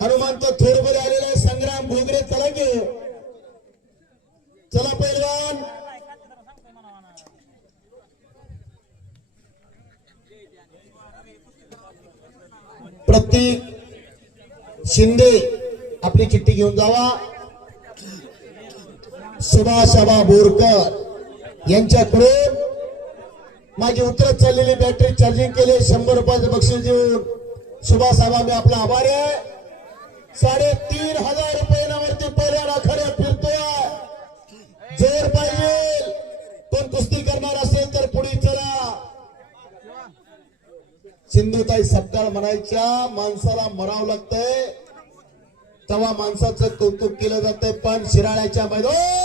हनुमंत थोरबले आलेला आहे संग्राम भोगरे चला की चला पैलवान. प्रतीक शिंदे आपली चिठ्ठी घेऊन जावा. सुभाषाबा बोरकर यांच्याकडून माझी उतरत चाललेली बॅटरी चार्जिंग केली. शंभर रुपयाचं बक्षीस देऊन सुभाषाबा मी आपला आभार आहे. साडेतीन हजार रुपयावरती पहिल्याला आखाड्यात फिरतोय. जोर पाहिजे. पण कुस्ती करणार असेल तर पुढे चला. सिंधुताई सत्कार म्हणायच्या माणसाला मराव लागतंय. तेव्हा माणसाचं कौतुक केलं जातंय पण शिराळ्याच्या मैदान